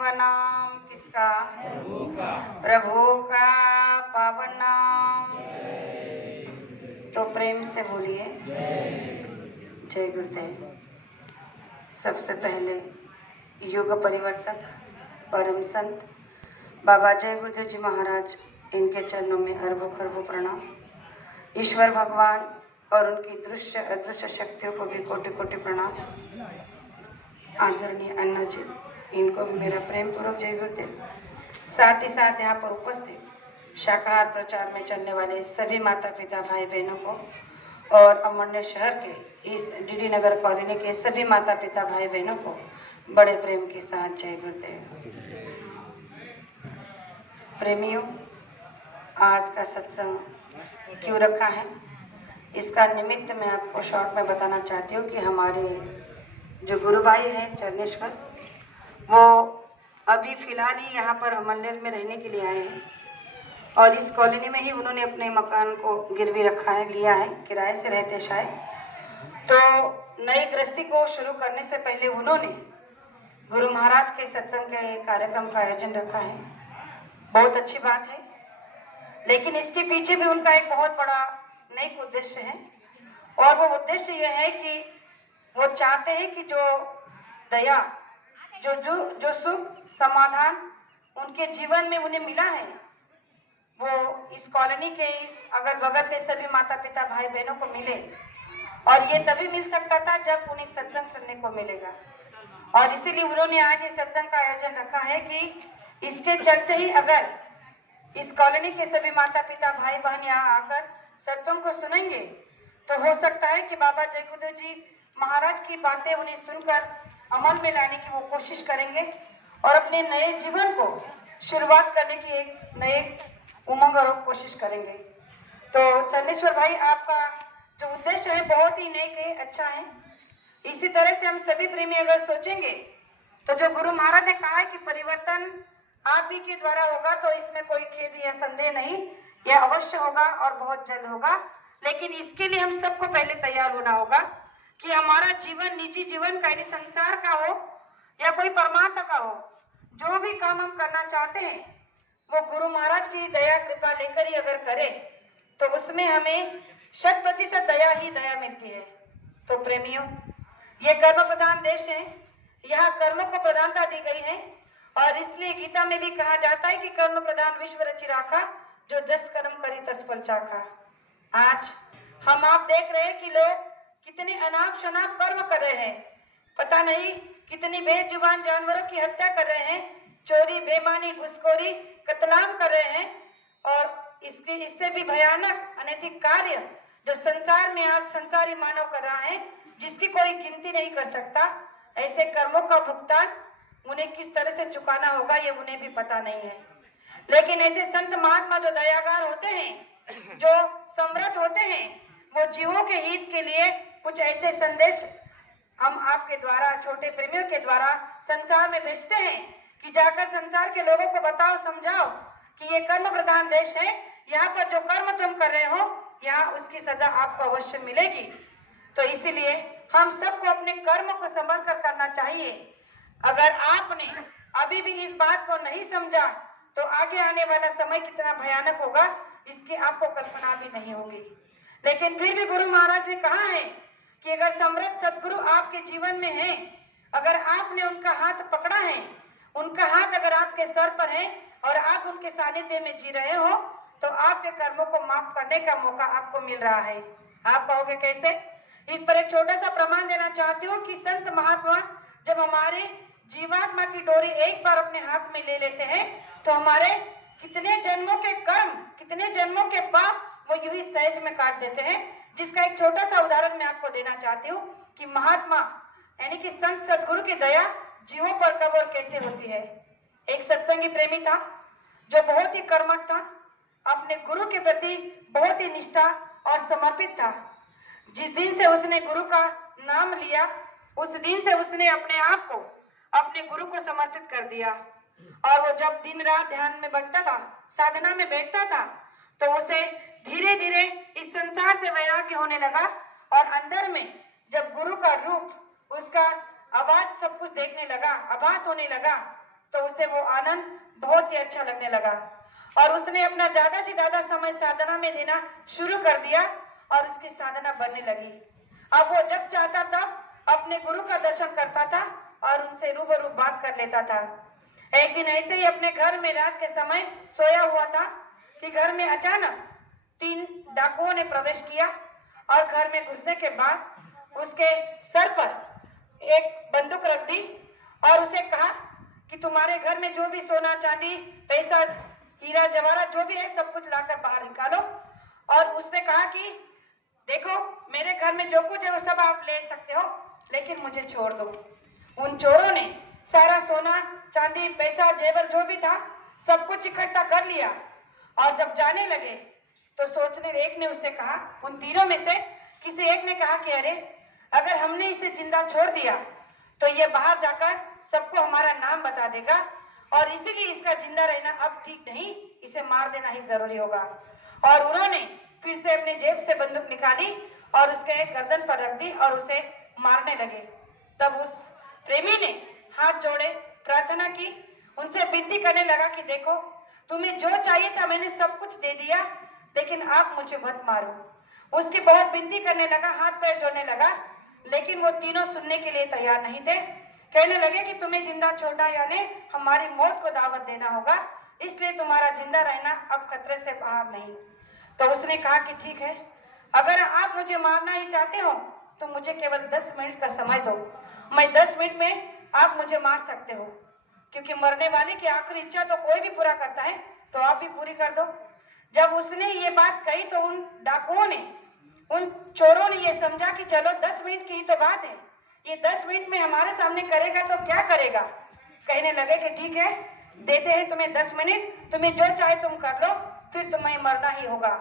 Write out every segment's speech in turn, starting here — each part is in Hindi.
दैव नाम किसका? प्रभु का पावन नाम। तो प्रेम से बोलिए जय गुरुदेव। सबसे पहले युग परिवर्तक परम संत बाबा जय गुरुदेव जी महाराज, इनके चरणों में अरबों खरबों प्रणाम। ईश्वर भगवान और उनकी दृश्य अदृश्य शक्तियों को भी कोटि कोटि प्रणाम। आदरणीय अन्ना जी, इनको भी मेरा प्रेम पूर्वक जय गुरुदेव। साथ ही साथ यहाँ पर उपस्थित शाकाहार प्रचार में चलने वाले सभी माता पिता भाई बहनों को और अमरण्य शहर के इस डीडी नगर कॉलोनी के सभी माता पिता भाई बहनों को बड़े प्रेम के साथ जय गुरुदेव। प्रेमियों, आज का सत्संग क्यों रखा है, इसका निमित्त मैं आपको शॉर्ट में बताना चाहती हूँ कि हमारे जो गुरु भाई हैं चरणेश्वर, वो अभी फिलहाल ही यहाँ पर अमरनेर में रहने के लिए आए हैं और इस कॉलोनी में ही उन्होंने अपने मकान को गिरवी रखा है, लिया है, किराए से रहते शायद। तो नई गृहस्थी को शुरू करने से पहले उन्होंने गुरु महाराज के सत्संग के कार्यक्रम का आयोजन रखा है। बहुत अच्छी बात है, लेकिन इसके पीछे भी उनका एक बहुत बड़ा नैतिक उद्देश्य है और वो उद्देश्य यह है कि वो चाहते हैं कि जो दया, जो सुख समाधान उनके जीवन में उन्हें मिला है, वो इस कॉलोनी के इस अगल बगल के सभी माता पिता भाई बहनों को मिले। और ये तभी मिल सकता था जब उन्हें सत्संग सुनने को मिलेगा। और इसीलिए उन्होंने आज इस सत्संग का आयोजन रखा है कि इसके चलते ही अगर इस कॉलोनी के सभी माता पिता भाई बहन यहाँ आकर सत्संग को सुनेंगे तो हो सकता है कि बाबा जय गुरुदेव जी महाराज की बातें उन्हें सुनकर अमल में लाने की वो कोशिश करेंगे और अपने नए जीवन को शुरुआत करने की एक नए उमंग और कोशिश करेंगे। तो चंदेश्वर भाई, आपका जो उद्देश्य है बहुत ही नेक है, अच्छा है। इसी तरह से हम सभी प्रेमी अगर सोचेंगे तो जो गुरु महाराज ने कहा है कि परिवर्तन आप ही के द्वारा होगा, तो इसमें कोई खेद या संदेह नहीं, यह अवश्य होगा और बहुत जल्द होगा। लेकिन इसके लिए हम सबको पहले तैयार होना होगा कि हमारा जीवन निजी जीवन का, संसार का हो या कोई परमात्मा का हो, जो भी काम हम करना चाहते हैं वो गुरु महाराज की दया कृपा लेकर ही अगर करें तो उसमें हमें 100% दया ही दया मिलती है। तो प्रेमियों, ये कर्म प्रधान देश है, यहाँ कर्मों को प्रधानता दी गई है और इसलिए गीता में भी कहा जाता है कि कर्म प्रधान विश्व रचि राखा, जो 10 कर्म करी तस फल चाखा। आज हम आप देख रहे हैं कि लोग कितने अनाप शनाप कर्म कर रहे हैं, पता नहीं कितनी बेजुबान जानवरों की हत्या कर रहे हैं, चोरी बेईमानी घुसखोरी कत्लेआम कर रहे हैं और इससे भी भयानक अनैतिक कार्य जो संसार में आज संसारी मानव कर रहा है, जिसकी कोई गिनती नहीं कर सकता। ऐसे कर्मों का भुगतान उन्हें किस तरह से चुकाना होगा ये उन्हें भी पता नहीं है। लेकिन ऐसे संत महात्मा जो दयागार होते हैं, जो समर्थ होते हैं, वो जीवों के हित के लिए कुछ ऐसे संदेश हम आपके द्वारा, छोटे प्रेमियों के द्वारा संसार में भेजते हैं कि जाकर संसार के लोगों को बताओ, समझाओ कि ये कर्म प्रधान देश है, यहाँ पर जो कर्म तुम कर रहे हो यहाँ उसकी सजा आपको अवश्य मिलेगी। तो इसीलिए हम सबको अपने कर्म को संभल कर करना चाहिए। अगर आपने अभी भी इस बात को नहीं समझा तो आगे आने वाला समय कितना भयानक होगा इसकी आपको कल्पना भी नहीं होगी। लेकिन फिर भी गुरु महाराज ने कहा है कि अगर समर्थ सदगुरु आपके जीवन में है, अगर आपने उनका हाथ पकड़ा है, उनका हाथ अगर आपके सर पर है और आप उनके सानिध्य में जी रहे हो, तो आपके कर्मों को माफ करने का मौका आपको मिल रहा है। आप कहोगे कैसे? इस पर एक छोटा सा प्रमाण देना चाहती हूँ कि संत महात्मा जब हमारे जीवात्मा की डोरी एक बार अपने हाथ में ले लेते हैं तो हमारे कितने जन्मों के कर्म, कितने जन्मों के पाप वो यूं ही सहज में काट देते हैं। जिसका एक छोटा सा उदाहरण मैं आपको देना चाहती हूँ कि महात्मा यानी कि संत सदगुरु की दया जीवों पर कब और कैसे होती है। एक सत्संगी प्रेमी था जो बहुत ही कर्मठ था, अपने गुरु के प्रति बहुत ही निष्ठा और समर्पित था। जिस दिन से उसने गुरु का नाम लिया उस दिन से उसने अपने आप को अपने गुरु को समर्पित कर दिया और वो जब दिन रात ध्यान में बैठता था, साधना में बैठता था, तो उसे धीरे धीरे इस संसार से वैराग्य होने लगा और अंदर में जब गुरु का रूप, उसका आवाज सब कुछ देखने लगा, आभास होने लगा, तो उसे वो आनंद बहुत ही अच्छा लगने लगा और उसने अपना ज्यादा से ज्यादा समय साधना में देना शुरू कर दिया और उसकी साधना बढ़ने लगी। अब वो जब चाहता तब अपने गुरु का दर्शन करता था और उनसे रूबरू बात कर लेता था। एक दिन ऐसे ही अपने घर में रात के समय सोया हुआ था कि घर में अचानक 3 डाकुओं ने प्रवेश किया और घर में घुसने के बाद उसके सर पर एक बंदूक रख दी और उसे कहा कि तुम्हारे घर में जो भी सोना चांदी पैसा हीरा जवाहरात जो भी है सब कुछ लाकर बाहर निकालो। और उसने कहा कि देखो मेरे घर में जो कुछ है वो सब आप ले सकते हो लेकिन मुझे छोड़ दो। उन चोरों ने सारा सोना चांदी पैसा जेवर जो भी था सब कुछ इकट्ठा कर लिया और जब जाने लगे तो सोचने एक ने उससे कहा, उन तीनों में से किसी एक ने कहा कि अरे अगर हमने इसे जिंदा छोड़ दिया तो ये बाहर जाकर सबको हमारा नाम बता देगा और इसीलिए इसका जिंदा रहना अब ठीक नहीं, इसे मार देना ही जरूरी होगा। और उन्होंने फिर से अपने जेब से बंदूक निकाली और उसके गर्दन पर रख दी और उसे मारने लगे। तब उस प्रेमी ने हाथ जोड़े प्रार्थना की, उनसे विनती करने लगा कि देखो तुम्हें जो चाहिए था मैंने सब कुछ दे दिया लेकिन आप मुझे मत मारो। उसकी बहुत विनती करने लगा, हाथ पैर जोड़ने लगा लेकिन वो तीनों सुनने के लिए तैयार नहीं थे। कहने लगे कि तुम्हें जिंदा छोड़ना यानी हमारी मौत को दावत देना होगा, इसलिए तुम्हारा जिंदा रहना अब खतरे से बाहर नहीं। तो उसने कहा कि ठीक है, अगर आप मुझे मारना ही चाहते हो तो मुझे केवल 10 मिनट का समय दो, मैं 10 मिनट में आप मुझे मार सकते हो, क्योंकि मरने वाले की आखिरी इच्छा तो कोई भी पूरा करता है, तो आप भी पूरी कर दो। जब उसने ये बात कही तो उन डाकुओं ने, उन चोरों ने ये समझा कि चलो 10 मिनट की ही तो बात है, ये 10 मिनट में हमारे सामने करेगा तो क्या करेगा। कहने लगे कि ठीक है, देते हैं तुम्हें 10 मिनट, तुम्हें जो चाहे तुम कर लो, फिर तुम्हें मरना ही होगा।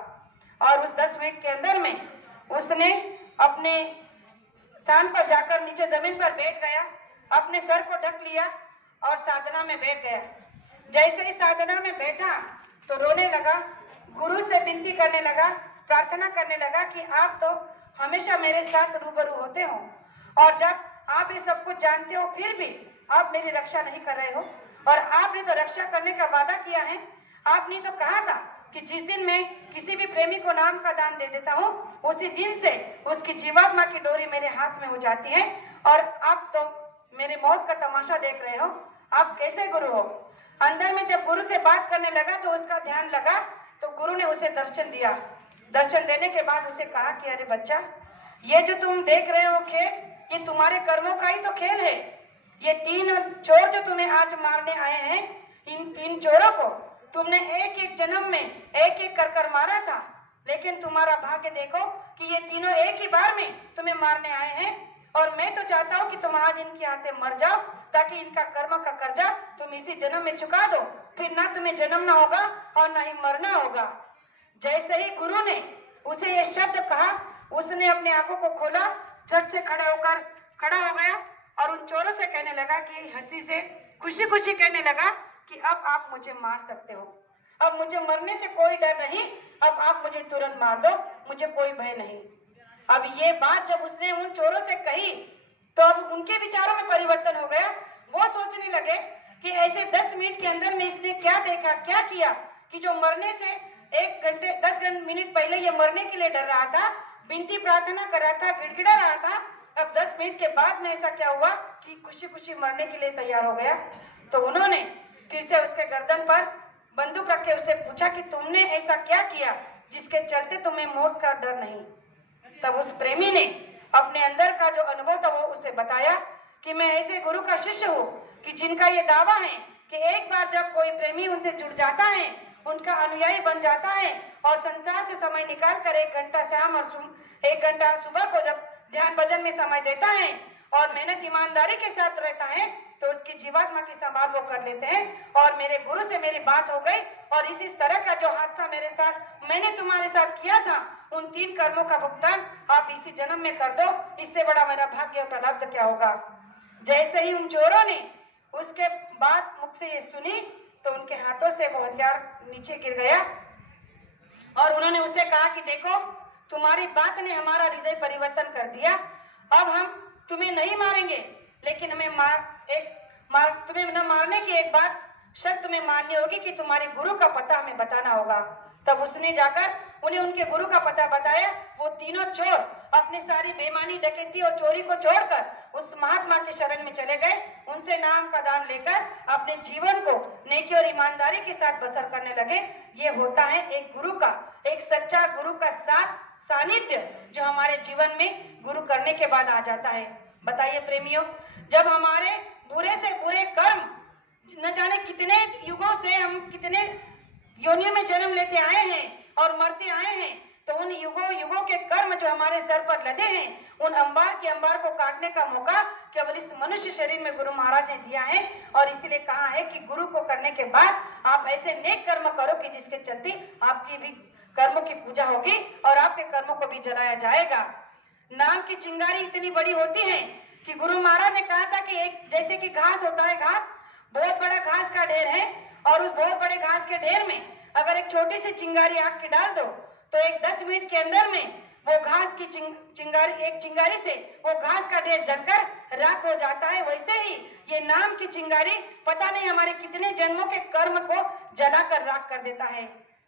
और उस 10 मिनट के अंदर में उसने अपने स्थान पर जाकर नीचे जमीन पर बैठ गया, अपने सर को ढक लिया और साधना में बैठ गया। जैसे ही साधना में बैठा तो रोने लगा, गुरु से विनती करने लगा, प्रार्थना करने लगा कि आप तो हमेशा मेरे साथ रूबरू होते हो और जब आप ये सब कुछ जानते हो फिर भी आप मेरी रक्षा नहीं कर रहे हो और आपने तो रक्षा करने का वादा किया है। आपने तो कहा था कि जिस दिन मैं किसी भी प्रेमी को नाम का दान दे देता हूँ उसी दिन से उसकी जीवात्मा की डोरी मेरे हाथ में हो जाती है और आप तो मेरे मौत का तमाशा देख रहे हो, आप कैसे गुरु हो। अंदर में जब गुरु से बात करने लगा तो उसका ध्यान लगा तो गुरु ने उसे दर्शन दिया। दर्शन देने के बाद उसे कहा कि अरे बच्चा, ये जो तुम देख रहे हो खेल, ये तुम्हारे कर्मों का ही तो खेल है। ये 3 चोर जो तुम्हें आज मारने आए हैं, इन 3 चोरों को तुमने एक एक जन्म में एक एक कर कर मारा था, लेकिन तुम्हारा भाग्य देखो कि ये तीनों एक ही बार में तुम्हें मारने आए हैं और मैं तो चाहता हूँ कि तुम आज इनके हाथे मर जाओ ताकि इनका कर्म का कर्जा तुम इसी जन्म में चुका दो, फिर ना तुम्हें जन्मना होगा और ना ही मरना होगा। जैसे ही गुरु ने उसे ये शब्द कहा उसने अपने आंखों को खोला, झट से खड़ा हो गया और उन चोरों से कहने लगा कि हंसी से खुशी खुशी कहने लगा कि अब आप मुझे मार सकते हो, अब मुझे मरने से कोई डर नहीं, अब आप मुझे तुरंत मार दो, मुझे कोई भय नहीं। अब ये बात जब उसने उन चोरों से कही तो अब उनके विचारों में परिवर्तन हो गया। वो सोचने लगे कि ऐसे 10 मिनट के अंदर में इसने क्या देखा, क्या किया कि जो मरने से 1 घंटे 10 मिनट पहले ये मरने के लिए डर रहा था, विनती प्रार्थना कर रहा था, गिड़गिड़ा रहा था, अब 10 मिनट के बाद में ऐसा क्या हुआ कि खुशी खुशी मरने के लिए तैयार हो गया। तो उन्होंने फिर से उसके गर्दन पर बंदूक रख के उससे पूछा कि तुमने ऐसा क्या किया जिसके चलते तुम्हें मौत का डर नहीं। तब उस प्रेमी ने अपने अंदर का जो अनुभव था वो उसे बताया कि मैं ऐसे गुरु का शिष्य हूँ कि जिनका ये दावा है कि एक बार जब कोई प्रेमी उनसे जुड़ जाता है, उनका अनुयायी बन जाता है और संसार से समय निकाल कर 1 घंटा शाम और 1 घंटा सुबह को जब ध्यान भजन में समय देता है और मेहनत ईमानदारी के साथ रहता है तो उसकी जीवात्मा की संभाल वो कर लेते हैं। और मेरे गुरु से मेरी बात हो गई और इसी तरह का जो हादसा मेरे साथ मैंने तुम्हारे साथ किया था, उन 3 कर्मों का भुगतान आप इसी जन्म में कर दो, इससे बड़ा मेरा भाग्य और प्रारब्ध क्या होगा। जैसे ही उन चोरों ने उसके बाद मुख से ये सुनी तो उनके हाथों से वो हथियार नीचे गिर गया और उन्होंने उससे कहा कि देखो तुम्हारी बात ने हमारा हृदय परिवर्तन कर दिया, अब हम तुम्हें नहीं मारेंगे लेकिन हमें एक तुम्हें न मारने की एक बात शर्त तुम्हें माननी होगी कि तुम्हारे गुरु का पता हमें बताना होगा। तब उसने जाकर उन्हें उनके गुरु का पता बताया। वो तीनों चोर अपनी सारी बेईमानी, डकैती और चोरी को छोड़कर उस महात्मा के शरण में चले गए। उनसे नाम का दान लेकर अपने जीवन को नेकी और ईमानदारी के साथ बसर करने लगे। ये होता है एक गुरु का, एक सच्चा गुरु का साथ सानिध्य, जो हमारे जीवन में गुरु करने के बाद आ जाता है। बताइए प्रेमियों, जब हमारे बुरे से बुरे कर्म, न जाने कितने युगों से हम कितने योनियों में जन्म लेते आए हैं और मरते आए हैं, तो उन युगों के कर्म जो हमारे सर पर लदे हैं, उन अंबार को काटने का मौका केवल इस मनुष्य शरीर में गुरु महाराज ने दिया है। और इसीलिए कहा है कि गुरु को करने के बाद आप ऐसे नेक कर्म करो कि जिसके चलते आपकी भी कर्मों की पूजा होगी और आपके कर्मों को भी जलाया जाएगा। नाम की चिंगारी इतनी बड़ी होती है कि गुरु महाराज ने कहा था कि एक जैसे कि घास होता है, घास बहुत बड़ा घास का ढेर है, और उस बहुत बड़े घास के ढेर में अगर एक छोटी सी चिंगारी आग की डाल दो तो एक 10 मिनट के अंदर में वो घास की चिंगारी से वो घास का ढेर जलकर राख हो जाता है। वैसे ही ये नाम की चिंगारी पता नहीं हमारे कितने जन्मों के कर्म को जलाकर राख कर देता है।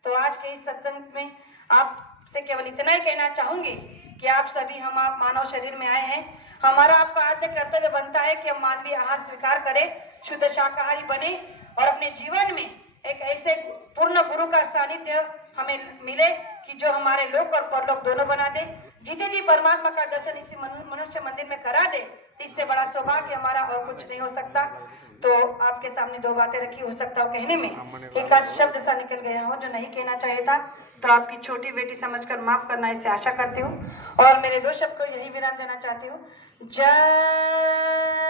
तो आज के इस सत्संग में आपसे केवल इतना ही कहना चाहूंगी कि आप सभी, हम आप मानव शरीर में आए हैं। हमारा आपका आद्य कर्तव्य बनता है कि हम मानवीय आहार स्वीकार करें, शुद्ध शाकाहारी बने और अपने जीवन में एक ऐसे पूर्ण गुरु का सानिध्य हमें मिले कि जो हमारे लोक और परलोक दोनों बना दे। जीते जी परमात्मा का दर्शन इसी मनुष्य मंदिर में करा दे, इससे बड़ा सौभाग्य हमारा और कुछ नहीं हो सकता। तो आपके सामने दो बातें रखी, हो सकता हो कहने में एक आध शब्द सा निकल गया हो जो नहीं कहना चाहिए था, तो आपकी छोटी बेटी समझकर माफ करना, इससे आशा करती हूँ। और मेरे दो शब्द को यही विराम देना चाहती हूँ। जय